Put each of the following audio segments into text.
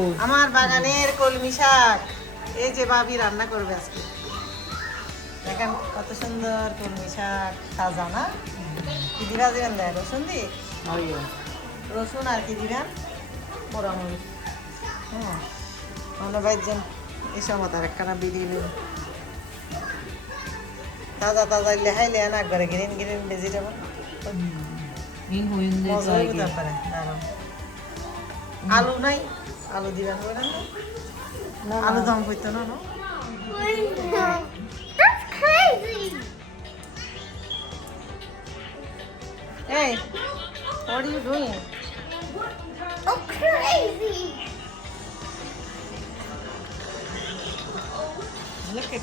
ফুল। আমার বাগানের কলমি শাক। এই যে ভাবি রান্না করবে আজকে। দেখেন কত সুন্দর কলমি শাক তাজা না? কি দিবা দিবেন দেয় রসুন দি? রসুন আর কি দিবেন মোড়ামুড়ি হ্যাঁ। আমরা বাইজন এই সময় তার একখানা বিড়ি নিন তাজা তাজা লেহাই লেহান একবারে গ্রিন গ্রিন ভেজিটেবল মজা হইব তারপরে আলু নাই? আলু দিবেন বলেন না আলু দম করতো না না Hey, what are you doing? Oh, crazy. Look at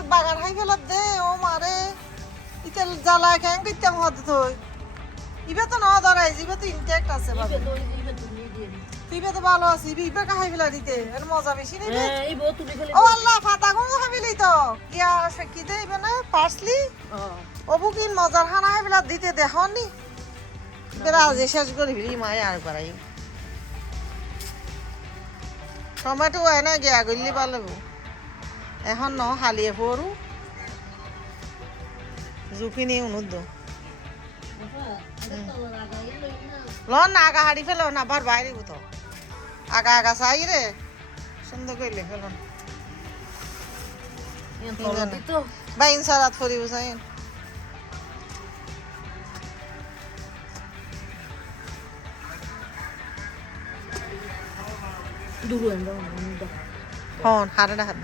দে ও মারে। ইতে জ্বালা কেন করতাম হত তুই ইবে তো না ধরাই ইবে তো ইনটেক্ট আছে তুই ইবে তো ভালো আছিস ইবে ইবে দিতে এর মজা বেশি তুমি খালি ও আল্লাহ ফাতা কোন হাবিলি তো। কিয়া কি দে ইবে না পার্সলি? অবু মজার খানা হাই ফেলা দিতে দেখো নি বেড়া যে শেষ করি ফিরি মায় আর টমেটো এনে গিয়া গলি পালাব। এখন ন হালিয়ে পড়ু। জুখিনি উনুদ ল না আগা হাড়ি ফেলো না আবার বাইরে তো আগা আগা চাই রে। সুন্দর কইলে ফেলন তো বাইন সারাত ফরিব চাইন দূর হন হাড়া হাত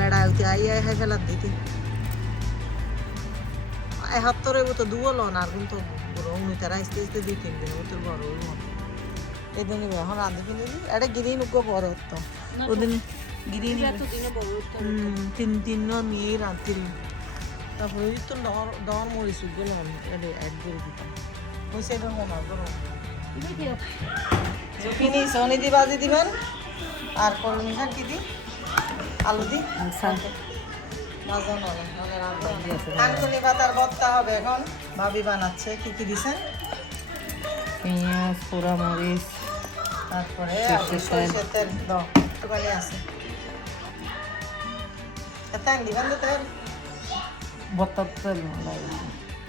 বেড়া উঠে আই আই হাই ফেলার দিতে আই হাত তোর তো দুয়া লন আর কিন্তু উনিতে আইসতে আইসতে দুই তিন দিন ও তোর বড় হইব। এই দিন এখন রাঁধি ফেলে দিই এটা গিরি নুকো বড় হতো ওদিন তিন তিন জন নিয়ে রাঁধতে তারপরে তো ডর ডর মরিচগুলো এটা অ্যাড করে দিতাম ওই সাইডে হোমা করো জুপিনি সোনি দি বাজি দিবেন আর শাক কি দি? আলু দি? বাজানো হবে, নাহলে রান্না হবে না। থানকুনি পাতার ভর্তা হবে এখন। ভাবি বানাচ্ছে। কি কি দিছেন পেঁয়াজ পোড়া মরিচ তারপরে সরষের তেল। তেল। একটুখানি আছে। তেল দিবেন তো তেল। বত্তার তেল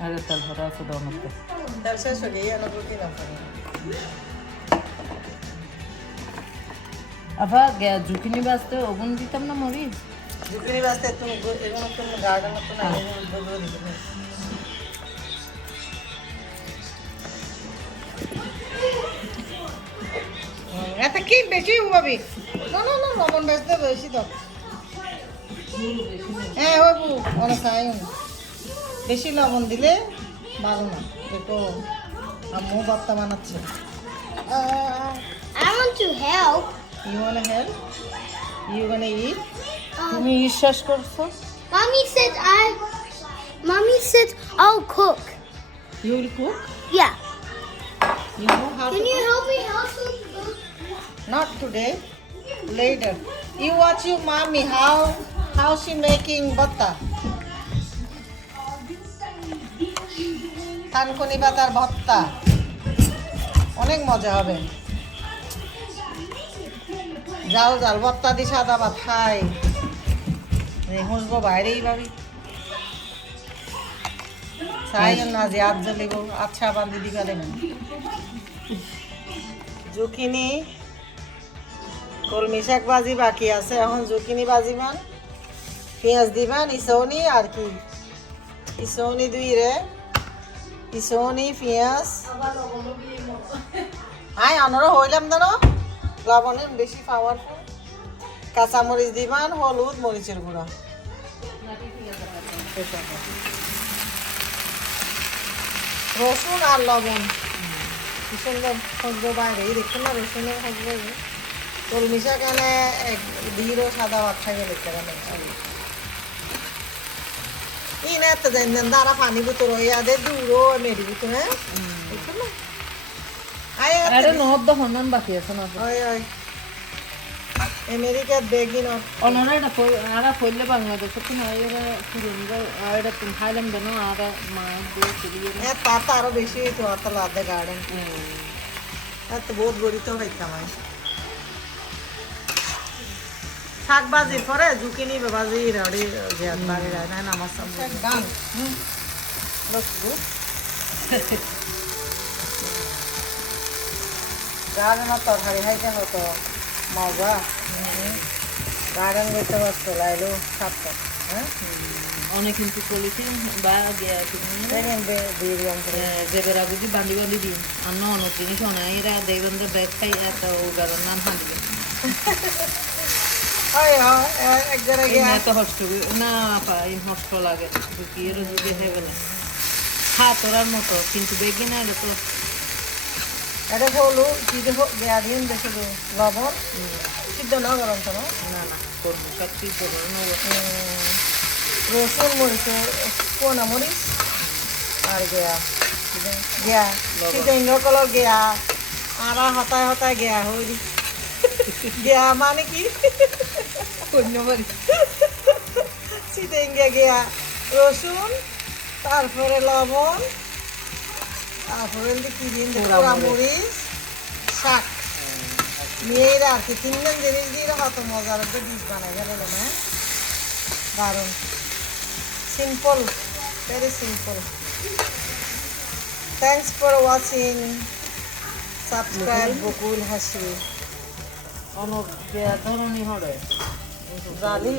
আরে তেল ভরা আছে দোকানতে তেল শেষ হয়ে গিয়ে না আবার ঝুঁকিনি বাজতে ওগুন দিতাম না মরিচ জুকিনি বাস্তে তুমি এগুলো তুমি গার্ডেন তো না এত কি বেশি ভাবি? না না না লবণ বেচতে বেশি তো। হ্যাঁ বাবু অনেক চাই বেশি লবণ দিলে ভালো না। দেখো আম্মু বার্তা বানাচ্ছে। Uh, I want to help. You want help you want it Um, তুমি বিশ্বাস করছ mommy said I. Mommy said I'll cook. You will cook Yeah. You know how Can to you cook? help me help cook? Not today. Later. You watch your mommy how how she making bhatta. থানকুনি পাতার ভর্তা অনেক মজা হবে জাল জাল বত্তা দি সাদা ভাত খাই। হুঁসবো বাইরেই ভাবি। চাই না যে আজ জ্বলিব আচ্ছা বান্ধি দিবা দেবেন জুকিনি, কলমি শাক ভাজি বাকি আছে, এখন জুকিনি ভাজিবান। পেঁয়াজ দিবান, ইসৌনি আর কি? ইসৌনি দুই রে। ইসৌনি, পেঁয়াজ। আই আনারও হইলাম না না? লবণের বেশি পাওয়ারফুল কাঁচামরিচ দিবান, হলুদ, মরিচের গুঁড়া। রসুন আর লবণ। সুন্দর সহ্য বাইরে দেখুন না, রসুনের সহ্য কলমি শাক এনে এক দিরও সাদা খাইবে দেখতে গেলে ই না, এত দেন দাঁড়া, পানি বুতর হইয়া দে দূরও মেরি হ্যাঁ? আরে নহব হনন বাকি আছে না ওই ওই আমেরিকার বেগিন অনরা এটা আরা ফইলে বাংলাদেশ তো না এরা পুরন আর এটা তুমি থাইল্যান্ড না আরা মা দিয়ে চলিয়ে হ্যাঁ তা তো আরও বেশি হইতো অত লাদে গার্ডেন এত বহুত গরিত হইতাম আমি। শাক ভাজির পরে ঝুঁকি নিবে ভাজি রেডি যে বাড়ি রায় না আমার সামনে গান হুম. গার্ডেনের তরকারি খাইতে হতো। মজা গার্ডেন করতে পারতো লাইলো সাতটা হ্যাঁ? অনেক কিন্তু চলেছি বা বেড়া বুঝি বান্ধি বান্ধি দিন। অন্য অনেক জিনিস অনেক এরা দেখবেন যে ব্যাগ খাই এত উগার নাম গিয়া। এত না পাই লাগে। হেবে না। খা তোরার মতো কিন্তু বেগি না এটা তো এটা হলো কি দেখো দেয়া দিন তো লবণ সিদ্ধ না গরম তো না না করব সব নেব। উম, রসুন মরিচ কোনা মরিচ আর গেয়া। গেয়া সিদ্ধ কলর গেয়া আরা হতায় হতায় গেয়া হই গেয়া মানে কি? কন্য বাড়ি সিদ্ধ গেয়া। রসুন তারপরে লবণ তারপরে মরিচ শাক মেয়েরা আর কি তিনজন জিনিস দিয়ে কত মজার একটা ডিশ বানাই গেল না দারুণ simple very simple thanks for watching subscribe বকুল হাসি অনেক ধরনই হরে জালি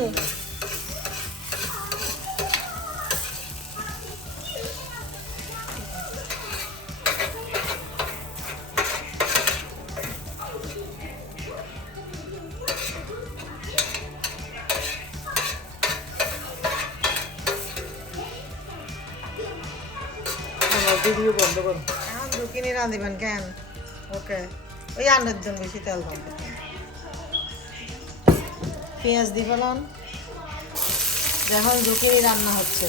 ভিডিও বন্ধ করো। এখন দুকিনি রাঁধিবেন কেন? ওকে। ওই আন্ডার জন্য বেশি তেল দাম পেঁয়াজ দি ফেলান। এখন জুকিনি রান্না হচ্ছে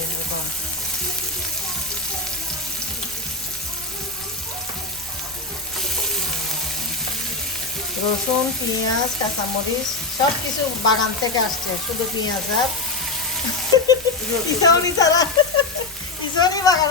রসুন পেঁয়াজ কাঁচামরিচ সব কিছু বাগান থেকে আসছে শুধু পেঁয়াজ আর ইসনি ছাড়া। ইসনি বাগান।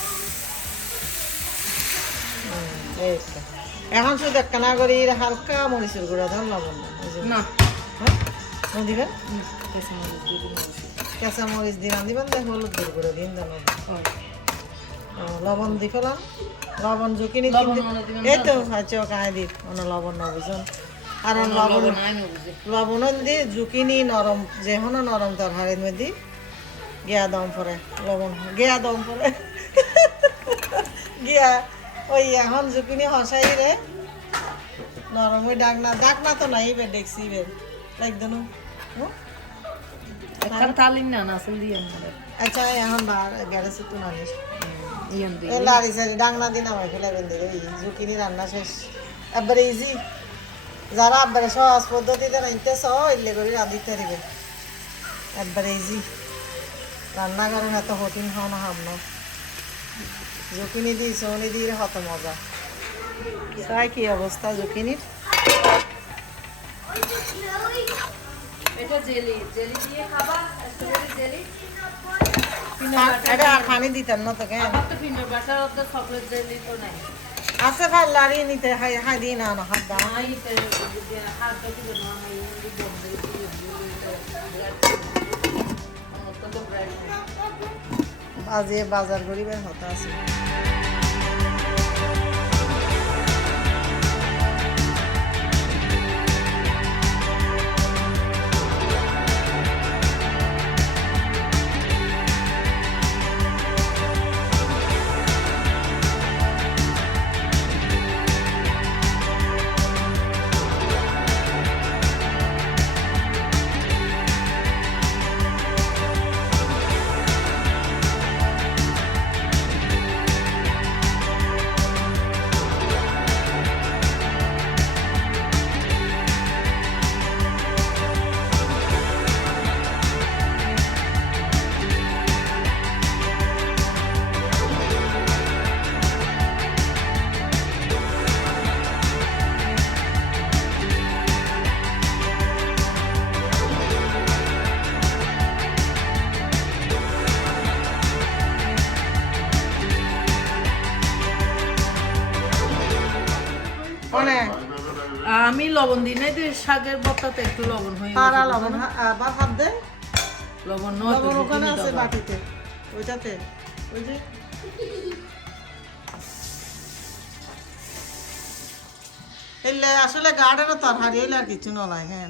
এখন শুধু একখানা করি হালকা মরিচের গুঁড়া দেন লবণ। না। দিবেন। কাঁচা মরিচ দিন দিবেন দেখ হলুদ দিয়ে গুঁড়ো দিন হয়। লবণ দি ফেলাম লবণ ঝুঁকিনি এই তো আচ্ছা কাঁই দি। অন্য লবণ না বুঝুন আর লবণ লবণ দি ঝুঁকিনি নরম যে হন নরম তরকারির মধ্যে গিয়া দম পরে লবণ গিয়া দম পরে গিয়া ওই এখন ঝুঁকিনি হসাই রে। নরম ওই ডাকনা ডাকনা তো নাই বে দেখছি বে একদম একটা তালিন না দিয়ে আমাদের আচ্ছা এখন গ্যারেজে তো নানিস ইয়ান দিয়ে। এই লাড়ি সারি ডাংনা দিন আমার ফেলে বেঁধে দেবে ঝুঁকিনি রান্না শেষ। একবারে ইজি যারা একবারে সহজ পদ্ধতিতে রাঁধতে সহ ইল্লে করে রাঁধিতে দিবে। একবার ইজি রান্না করেন এত কঠিন হও না হামন জুকিনি দিই সৌনি দিয়ে হত মজা। তাই কি অবস্থা জুকিনির? দিয়ে পানি না তো নাই। আছে ভালো লাড়িয়ে নিতে হাই হাই না না হাত ব্রাইড বাজার গরিবের হতা আছে। অনেক আমি লবণ দিই নাই তো শাকের বত্তাতে একটু লবণ হয়ে তারা লবণ আবার হাত দে। লবণ নয় লবণ ওখানে আছে। বাটিতে ওইটাতে। ওই যে। এলে আসলে গার্ডেনও তার হারিয়ে আর কিছু নয় হ্যাঁ।